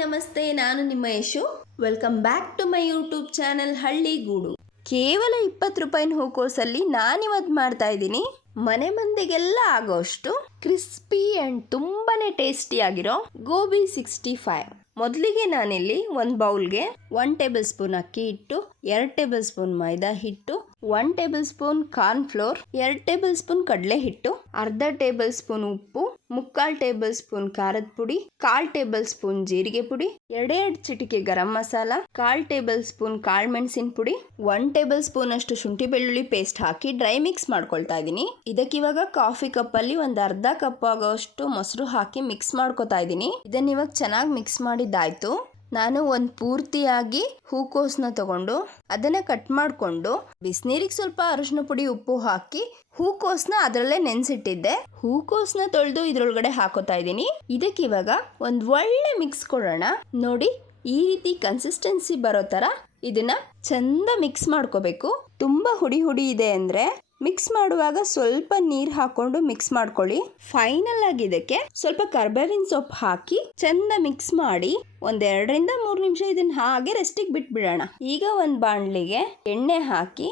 ನಮಸ್ತೆ, ನಾನು ನಿಮ್ಮ Yashu. Welcome back to my YouTube channel Halligudu. ಕೇವಲ 20 ರೂಪಾಯಿನ ಹೂಕೋಸಲ್ಲಿ ನಾನಿವತ್ತು ಮಾಡ್ತಾ ಇದ್ದೀನಿ ಮನೆ ಮಂದಿಗೆಲ್ಲ ಆಗೋಷ್ಟು ಕ್ರಿಸ್ಪಿ ಆ್ಯಂಡ್ ತುಂಬಾನೇ ಟೇಸ್ಟಿಯಾಗಿರೋ ಗೋಬಿ 65. ಮೊದಲಿಗೆ ನಾನಿಲ್ಲಿ ಒಂದು ಬೌಲ್ಗೆ 1 ಟೇಬಲ್ ಸ್ಪೂನ್ ಅಕ್ಕಿ ಹಿಟ್ಟು, 2 ಟೇಬಲ್ ಸ್ಪೂನ್ ಮೈದಾ ಹಿಟ್ಟು, 1 table spoon corn flour, 2 table spoon ಕಡಲೆ ಹಿಟ್ಟು, ಅರ್ಧ ಟೇಬಲ್ ಸ್ಪೂನ್ ಉಪ್ಪು, 3/4 ಟೇಬಲ್ ಸ್ಪೂನ್ ಖಾರದ ಪುಡಿ, 1/4 ಟೇಬಲ್ ಸ್ಪೂನ್ ಜೀರಿಗೆ ಪುಡಿ, 2 ಚಿಟಿಕೆ ಗರಂ ಮಸಾಲ, 1/4 ಟೇಬಲ್ ಸ್ಪೂನ್ ಕಾಳು ಮೆಣಸಿನ ಪುಡಿ, 1 ಟೇಬಲ್ ಸ್ಪೂನ್ ಅಷ್ಟು ಶುಂಠಿ ಬೆಳ್ಳುಳ್ಳಿ ಪೇಸ್ಟ್ ಹಾಕಿ ಡ್ರೈ ಮಿಕ್ಸ್ ಮಾಡ್ಕೊಳ್ತಾ ಇದ್ದೀನಿ. ಇದಕ್ಕಿವಾಗ ಕಾಫಿ ಕಪ್ಪಲ್ಲಿ ಒಂದು ಅರ್ಧ ಕಪ್ ಆಗೋಷ್ಟು ಮೊಸರು ಹಾಕಿ ಮಿಕ್ಸ್ ಮಾಡ್ಕೊತಾ ಇದ್ದೀನಿ. ಇದನ್ನ ಇವಾಗ ಚೆನ್ನಾಗಿ ಮಿಕ್ಸ್ ಮಾಡಿದ್ದಾಯ್ತು. ನಾನು ಒಂದು ಪೂರ್ತಿಯಾಗಿ ಹೂಕೋಸನ್ನ ತಗೊಂಡು ಅದನ್ನ ಕಟ್ ಮಾಡಿಕೊಂಡು ಬಿಸಿನೀರಿಗೆ ಸ್ವಲ್ಪ ಅರಿಶಿನ ಪುಡಿ ಉಪ್ಪು ಹಾಕಿ ಹೂಕೋಸನ್ನ ಅದರಲ್ಲೇ ನೆನೆಸಿಟ್ಟಿದ್ದೆ. ಹೂಕೋಸನ್ನ ತೊಳೆದು ಇದ್ರೊಳಗಡೆ ಹಾಕೋತಾ ಇದ್ದೀನಿ. ಇದಕ್ಕೆ ಇವಾಗ ಒಂದು ಒಳ್ಳೆ ಮಿಕ್ಸ್ ಕೊಡೋಣ. ನೋಡಿ, ಈ ರೀತಿ ಕನ್ಸಿಸ್ಟೆನ್ಸಿ ಬರೋ ಥರ ಇದನ್ನ ಚಂದ ಮಿಕ್ಸ್ ಮಾಡ್ಕೋಬೇಕು. ತುಂಬಾ ಹುಡಿ ಹುಡಿ ಇದೆ ಅಂದರೆ ಮಿಕ್ಸ್ ಮಾಡುವಾಗ ಸ್ವಲ್ಪ ನೀರು ಹಾಕೊಂಡು ಮಿಕ್ಸ್ ಮಾಡ್ಕೊಳ್ಳಿ. ಫೈನಲ್ ಆಗಿ ಇದಕ್ಕೆ ಸ್ವಲ್ಪ ಕರ್ಬೇವಿನ ಸೊಪ್ಪು ಹಾಕಿ ಚಂದ ಮಿಕ್ಸ್ ಮಾಡಿ 1-2 ರಿಂದ 3 ನಿಮಿಷ ಇದನ್ನ ಹಾಗೆ ರೆಸ್ಟಿಗೆ ಬಿಟ್ಬಿಡೋಣ. ಈಗ ಒಂದು ಬಾಣಲಿಗೆ ಎಣ್ಣೆ ಹಾಕಿ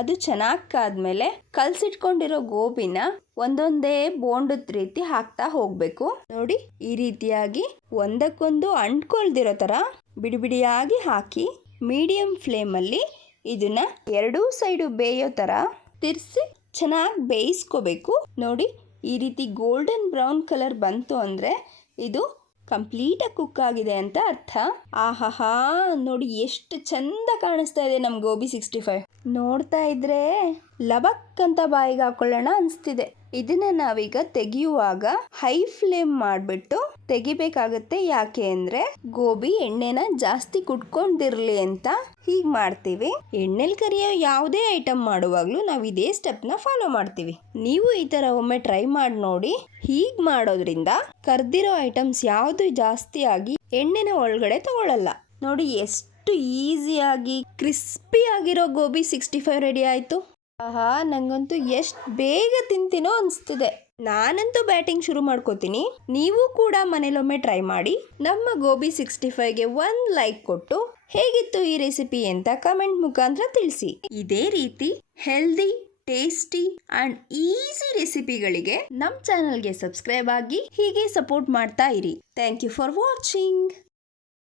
ಅದು ಚೆನ್ನಾಗಿ ಕಾದ್ಮೇಲೆ ಕಲ್ಸಿಟ್ಕೊಂಡಿರೋ ಗೋಬಿನ ಒಂದೊಂದೇ ಬೋಂಡದ ರೀತಿ ಹಾಕ್ತಾ ಹೋಗ್ಬೇಕು. ನೋಡಿ, ಈ ರೀತಿಯಾಗಿ ಒಂದಕ್ಕೊಂದು ಅಂಟ್ಕೊಳ್ದಿರೋ ತರ ಬಿಡಿ ಬಿಡಿಯಾಗಿ ಹಾಕಿ ಮೀಡಿಯಂ ಫ್ಲೇಮಲ್ಲಿ ಇದನ್ನ 2 ಸೈಡು ಬೇಯೋ ತರ ತಿರ್ಸಿ ಚೆನ್ನಾಗಿ ಬೇಯಿಸ್ಕೋಬೇಕು. ನೋಡಿ, ಈ ರೀತಿ ಗೋಲ್ಡನ್ ಬ್ರೌನ್ ಕಲರ್ ಬಂತು ಅಂದರೆ ಇದು ಕಂಪ್ಲೀಟಾಗಿ ಕುಕ್ ಆಗಿದೆ ಅಂತ ಅರ್ಥ. ಆಹಾಹಾ, ನೋಡಿ ಎಷ್ಟು ಚಂದ ಕಾಣಿಸ್ತಾ ಇದೆ ನಮ್ಮ ಗೋಬಿ 65. ನೋಡ್ತಾ ಇದ್ರೆ ಲಬಕ್ ಅಂತ ಬಾಯಿಗೆ ಹಾಕೊಳ್ಳೋಣ ಅನಿಸ್ತಿದೆ. ಇದನ್ನ ನಾವೀಗ ತೆಗೆಯುವಾಗ ಹೈ ಫ್ಲೇಮ್ ಮಾಡಿಬಿಟ್ಟು ತೆಗಿಬೇಕಾಗತ್ತೆ. ಯಾಕೆ ಅಂದರೆ ಗೋಬಿ ಎಣ್ಣೆನ ಜಾಸ್ತಿ ಕುಟ್ಕೊಂಡಿರಲಿ ಅಂತ ಹೀಗೆ ಮಾಡ್ತೀವಿ. ಎಣ್ಣೆಲಿ ಕರಿಯೋ ಯಾವುದೇ ಐಟಮ್ ಮಾಡುವಾಗಲೂ ನಾವು ಇದೇ ಸ್ಟೆಪ್ನ ಫಾಲೋ ಮಾಡ್ತೀವಿ. ನೀವು ಈ ಥರ ಒಮ್ಮೆ ಟ್ರೈ ಮಾಡಿ ನೋಡಿ. ಹೀಗೆ ಮಾಡೋದ್ರಿಂದ ಕರ್ದಿರೋ ಐಟಮ್ಸ್ ಯಾವುದು ಜಾಸ್ತಿ ಆಗಿ ಎಣ್ಣೆನ ಒಳಗಡೆ ತಗೊಳ್ಳಲ್ಲ. ನೋಡಿ, ಎಷ್ಟು ಈಸಿಯಾಗಿ ಕ್ರಿಸ್ಪಿ ಆಗಿರೋ ಗೋಬಿ 65 ರೆಡಿ ಆಯಿತು. ಆಹಾ, ನಂಗಂತೂ ಎಷ್ಟು ಬೇಗ ತಿಂತೀನೋ ಅನಿಸ್ತಿದೆ. ನಾನಂತೂ ಬ್ಯಾಟಿಂಗ್ ಶುರು ಮಾಡ್ಕೋತೀನಿ. ನೀವು ಕೂಡ ಮನೇಲೊಮ್ಮೆ ಟ್ರೈ ಮಾಡಿ. ನಮ್ಮ ಗೋಬಿ 65ಗೆ 1 ಲೈಕ್ ಕೊಟ್ಟು ಹೇಗಿತ್ತು ಈ ರೆಸಿಪಿ ಅಂತ ಕಮೆಂಟ್ ಮುಖಾಂತರ ತಿಳಿಸಿ. ಇದೇ ರೀತಿ ಹೆಲ್ದಿ, ಟೇಸ್ಟಿ ಅಂಡ್ ಈಸಿ ರೆಸಿಪಿಗಳಿಗೆ ನಮ್ಮ ಚಾನಲ್ಗೆ ಸಬ್ಸ್ಕ್ರೈಬ್ ಆಗಿ ಹೀಗೆ ಸಪೋರ್ಟ್ ಮಾಡ್ತಾ ಇರಿ. Thank you for watching.